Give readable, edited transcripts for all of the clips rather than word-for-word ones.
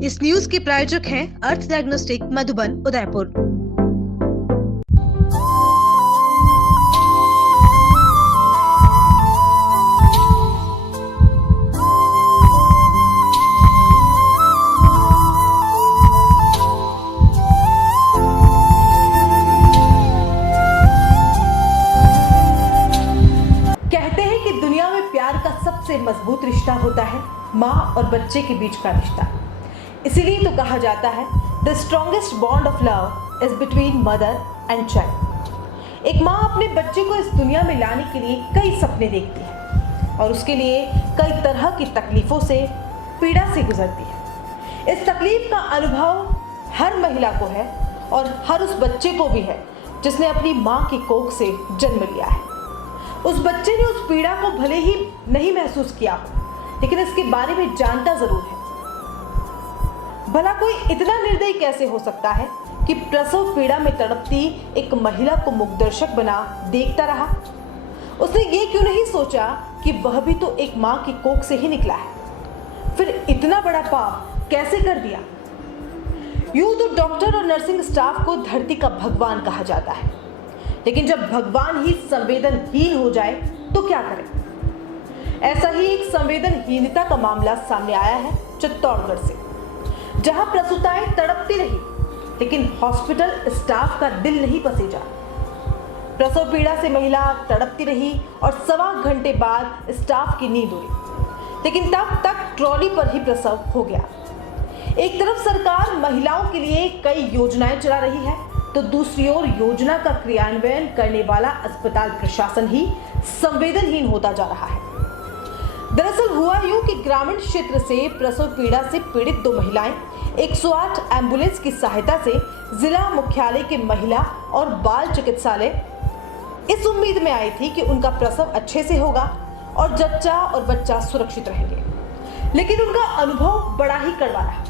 इस न्यूज के प्रायोजक हैं अर्थ डायग्नोस्टिक मधुबन उदयपुर। कहते हैं कि दुनिया में प्यार का सबसे मजबूत रिश्ता होता है माँ और बच्चे के बीच का रिश्ता। इसीलिए तो कहा जाता है the strongest bond of love is between mother and child. एक माँ अपने बच्चे को इस दुनिया में लाने के लिए कई सपने देखती है और उसके लिए कई तरह की तकलीफों से, पीड़ा से गुजरती है। इस तकलीफ का अनुभव हर महिला को है और हर उस बच्चे को भी है जिसने अपनी माँ की कोख से जन्म लिया है। उस बच्चे ने उस पीड़ा को भले ही नहीं महसूस किया हो, लेकिन इसके बारे में जानता जरूर है। भला कोई इतना निर्दयी कैसे हो सकता है कि प्रसव पीड़ा में तड़पती एक महिला को मुखदर्शक बना देखता रहा? उसने ये क्यों नहीं सोचा कि वह भी तो एक माँ की कोख से ही निकला है? फिर इतना बड़ा पाप कैसे कर दिया? यूं तो डॉक्टर और नर्सिंग स्टाफ को धरती का भगवान कहा जाता है, लेकिन जब भगवान ही संवेदनहीन हो जाए तो क्या करें? ऐसा ही एक संवेदनहीनता का मामला सामने आया है चित्तौड़गढ़ से, जहां प्रसूताएं तड़पती रही लेकिन हॉस्पिटल स्टाफ का दिल नहीं पसेजा। प्रसव पीड़ा से महिला तड़पती रही और 1.25 घंटे बाद स्टाफ की नींद उड़ी, लेकिन तब तक ट्रॉली पर ही प्रसव हो गया। एक तरफ सरकार महिलाओं के लिए कई योजनाएं चला रही है, तो दूसरी ओर योजना का क्रियान्वयन करने वाला अस्पताल प्रशासन ही संवेदनहीन होता जा रहा है। दरअसल हुआ यूं कि ग्रामीण क्षेत्र से प्रसव पीड़ा से पीड़ित 2 महिलाएं 108 एम्बुलेंस की सहायता से जिला मुख्यालय के महिला और बाल चिकित्सालय इस उम्मीद में आई थी कि उनका प्रसव अच्छे से होगा और जच्चा और बच्चा सुरक्षित रहेंगे, लेकिन उनका अनुभव बड़ा ही कड़वा रहा।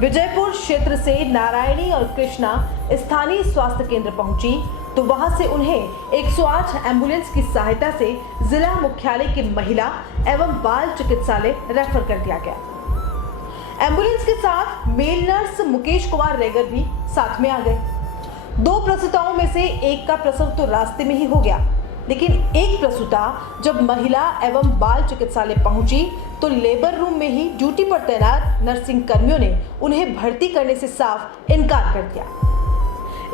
विजयपुर क्षेत्र से नारायणी और कृष्णा स्थानीय स्वास्थ्य केंद्र पहुंची तो वहां से उन्हें 108 एम्बुलेंस की सहायता से जिला मुख्यालय के महिला एवं बाल चिकित्सालय रेफर कर दिया गया। एम्बुलेंस के साथ मेल नर्स मुकेश कुमार रेगर भी साथ में आ गए। 2 प्रसूताओं में से एक का प्रसव तो रास्ते में ही हो गया, लेकिन एक प्रसूता जब महिला एवं बाल चिकित्सालय पहुंची तो लेबर रूम में ही ड्यूटी पर तैनात नर्सिंग कर्मियों ने उन्हें भर्ती करने से साफ इनकार कर दिया।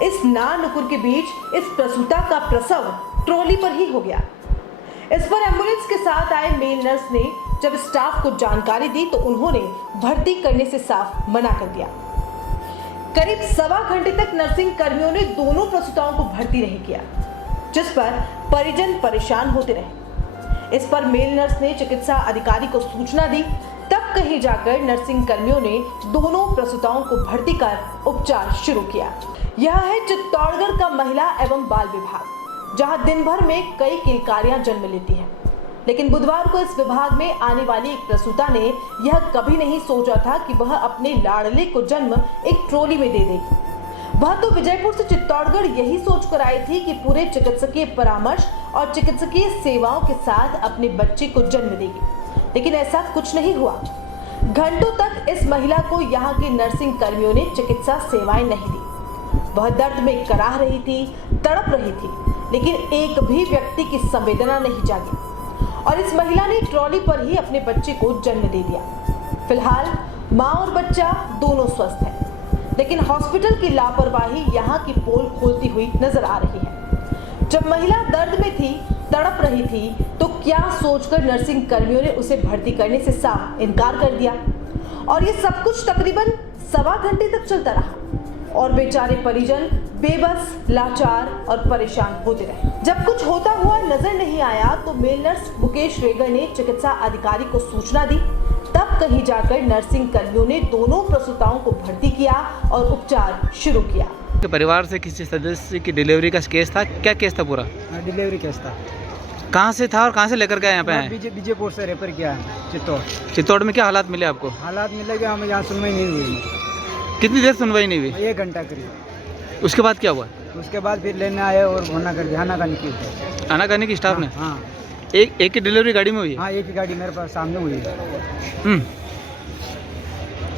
इस ना नुकुर के बीच इस प्रसूता का प्रसव ट्रॉली पर ही हो गया। इस पर एम्बुलेंस के साथ आए मेल नर्स ने जब स्टाफ को जानकारी दी तो उन्होंने भर्ती करने से साफ मना कर दिया। करीब 1.25 घंटे तक नर्सिंग कर्मियों ने दोनों प्रसूताओं को भर्ती नहीं किया, जिस पर परिजन परेशान होते रहे। इस पर मेल नर्स ने चिकित्सा अधिकारी को सूचना दी, तब कहीं जाकर नर्सिंग कर्मियों ने दोनों प्रसूताओं को भर्ती कर उपचार शुरू किया। यह है चित्तौड़गढ़ का महिला एवं बाल विभाग, जहां दिन भर में कई किलकारियां जन्म लेती हैं, लेकिन बुधवार को इस विभाग में आने वाली एक प्रसूता ने यह कभी नहीं सोचा था कि वह अपने लाडले को जन्म एक ट्रॉली में दे देगी। वह तो विजयपुर से चित्तौड़गढ़ यही सोचकर आई थी कि पूरे चिकित्सकीय परामर्श और चिकित्सकीय सेवाओं के साथ अपने बच्चे को जन्म देगी, लेकिन ऐसा कुछ नहीं हुआ। घंटों तक इस महिला को यहाँ के नर्सिंग कर्मियों ने चिकित्सा सेवाएं नहीं दी। वह दर्द में कराह रही थी, तड़प रही थी, लेकिन एक भी व्यक्ति की संवेदना नहीं जागी और इस महिला ने ट्रॉली पर ही अपने बच्चे को जन्म दे दिया। फिलहाल माँ और बच्चा दोनों स्वस्थ हैं, लेकिन हॉस्पिटल की लापरवाही यहाँ की पोल खोलती हुई नजर आ रही है। जब महिला दर्द में थी, तड़प रही थी, तो क्या सोचकर नर्सिंग कर्मियों ने उसे भर्ती करने से साफ इनकार कर दिया और ये सब कुछ तकरीबन 1.25 घंटे तक चलता रहा और बेचारे परिजन बेबस, लाचार और परेशान होते रहे। जब कुछ होता हुआ नजर नहीं आया तो मेल नर्स मुकेश रेगर ने चिकित्सा अधिकारी को सूचना दी, तब कहीं जाकर नर्सिंग कर्मियों ने दोनों प्रसूताओं को भर्ती किया और उपचार शुरू किया। परिवार से किसी सदस्य की डिलीवरी का केस था, क्या केस था पूरा? डिलीवरी केस था। कहाँ से था और कहाँ से लेकर गए यहाँ पे आए? विजयपुर से रेफर किया है चित्तौड़। चित्तौड़ में क्या हालात मिले आपको? हालात मिले कि हमें यहाँ सुनवाई नहीं हुई। कितनी देर सुनवाई नहीं हुई? 1 घंटा करीब। उसके बाद क्या हुआ? उसके बाद फिर लेने आए और मना कर दिया, आनाकानी की। आनाकानी की स्टाफ ने? हाँ। एक की डिलीवरी गाड़ी में हुई? हाँ, एक ही गाड़ी मेरे पास सामने हुई है।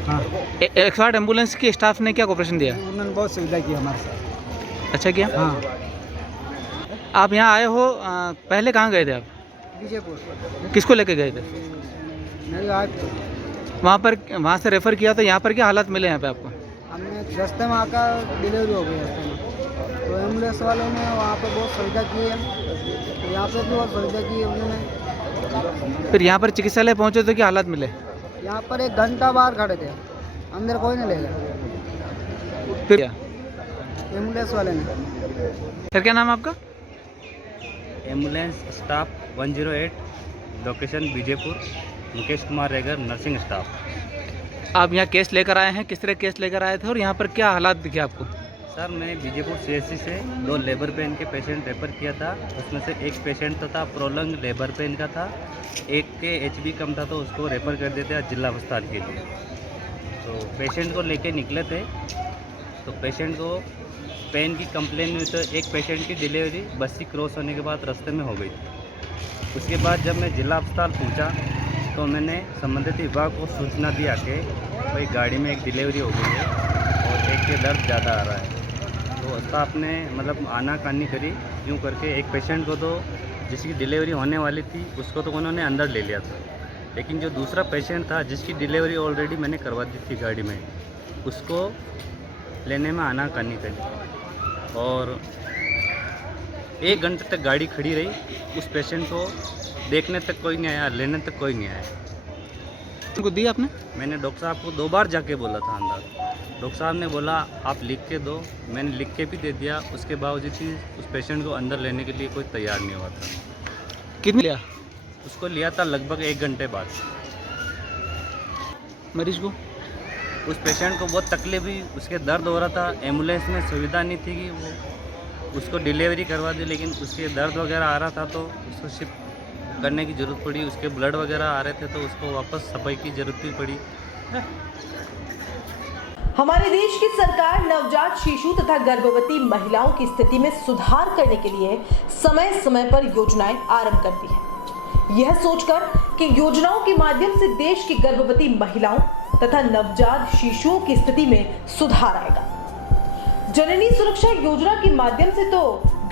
हाँ 108 एम्बुलेंस की स्टाफ ने क्या कोऑपरेशन दिया? उन्होंने बहुत सुविधा की हमारे साथ। अच्छा किया। हाँ आप यहाँ आए हो, पहले कहाँ गए थे आप? विजयपुर किसको लेके गए थे? नहीं आज वहाँ से रेफ़र किया तो यहाँ पर क्या हालात मिले यहाँ पे आपको? हमने रास्ते में आकर डिलीवरी हो गई रास्ते में, तो एम्बुलेंस वालों ने वहाँ पर बहुत सुविधा की है, तो यहाँ पर भी बहुत सुविधा की है उन्होंने। फिर यहाँ पर चिकित्सालय पहुँचे तो क्या हालात मिले? यहाँ पर 1 घंटा बाहर खड़े थे, अंदर कोई नहीं ले गया फिर क्या? एम्बुलेंस वाले ने। फिर क्या नाम है आपका? Ambulance staff 108 location Vijaypur, Mukesh Kumar Regar nursing staff. आप यहाँ केस लेकर आए हैं, किस तरह केस लेकर आए थे और यहाँ पर क्या हालात दिखे आपको? सर मैंने विजयपुर CHC से 2 लेबर पेन के पेशेंट रेफ़र किया था। उसमें से एक पेशेंट तो था प्रोलंग लेबर पेन का था, एक के HB कम था तो उसको रेफ़र कर देते जिला अस्पताल के लिए। तो पेशेंट को लेके निकले थे, तो पेशेंट को पेन की कंप्लेन हुई, तो एक पेशेंट की डिलीवरी बस्सी क्रॉस होने के बाद रास्ते में हो गई। उसके बाद जब मैं जिला अस्पताल पहुंचा तो मैंने संबंधित विभाग को सूचना दिया कि भाई गाड़ी में एक डिलीवरी हो गई है और एक के दर्द ज़्यादा आ रहा है। तो स्टाफ ने मतलब आनाकानी करी, यूँ करके एक पेशेंट को तो जिसकी डिलीवरी होने वाली थी उसको तो उन्होंने अंदर ले लिया था, लेकिन जो दूसरा पेशेंट था जिसकी डिलीवरी ऑलरेडी मैंने करवा दी थी गाड़ी में, उसको लेने में आनाकानी करी और 1 घंटे तक गाड़ी खड़ी रही। उस पेशेंट को देखने तक कोई नहीं आया, लेने तक कोई नहीं आया। उनको दी आपने? मैंने डॉक्टर साहब को 2 बार जाके बोला था अंदर, डॉक्टर साहब ने बोला आप लिख के दो, मैंने लिख के भी दे दिया। उसके बावजूद भी उस पेशेंट को अंदर लेने के लिए कोई तैयार नहीं हुआ था। कितने लिया उसको लिया था लगभग 1 घंटे बाद। मरीज को? उस पेशेंट को बहुत तकलीफ हुई, उसके दर्द हो रहा था, एम्बुलेंस में सुविधा नहीं थी कि वो उसको डिलीवरी करवा दी, लेकिन उसके दर्द वगैरह आ रहा था तो उसको शिफ्ट करने की ज़रूरत पड़ी। उसके ब्लड वगैरह आ रहे थे तो उसको वापस सफाई की ज़रूरत भी पड़ी। हमारे देश की सरकार नवजात शिशु तथा गर्भवती महिलाओं की स्थिति में सुधार करने के लिए समय समय पर योजनाएं आरंभ करती है, यह सोचकर कि योजनाओं के माध्यम से देश की गर्भवती महिलाओं तथा नवजात शिशुओं की स्थिति में सुधार आएगा। जननी सुरक्षा योजना के माध्यम से तो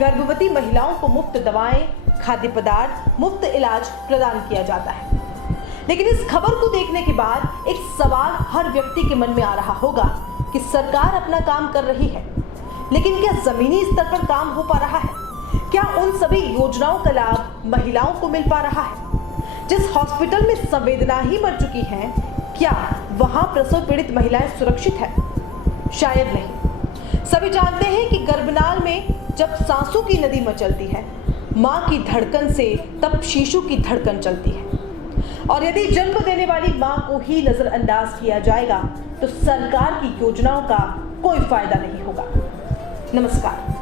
गर्भवती महिलाओं को मुफ्त दवाएं, खाद्य पदार्थ, मुफ्त इलाज प्रदान किया जाता है। लेकिन इस खबर को देखने के बाद एक सवाल हर व्यक्ति के मन में आ रहा होगा कि सरकार अपना काम कर रही है, लेकिन क्या जमीनी स्तर पर काम हो पा रहा है? क्या उन सभी योजनाओं का लाभ महिलाओं को मिल पा रहा है? जिस हॉस्पिटल में संवेदना ही मर चुकी है, क्या वहां प्रसव पीड़ित महिलाएं सुरक्षित है? शायद नहीं। सभी जानते हैं कि गर्भनाल में जब सांसों की नदी मचलती है, मां की धड़कन से तब शिशु की धड़कन चलती है, और यदि जन्म देने वाली मां को ही नजरअंदाज किया जाएगा तो सरकार की योजनाओं का कोई फायदा नहीं होगा। नमस्कार।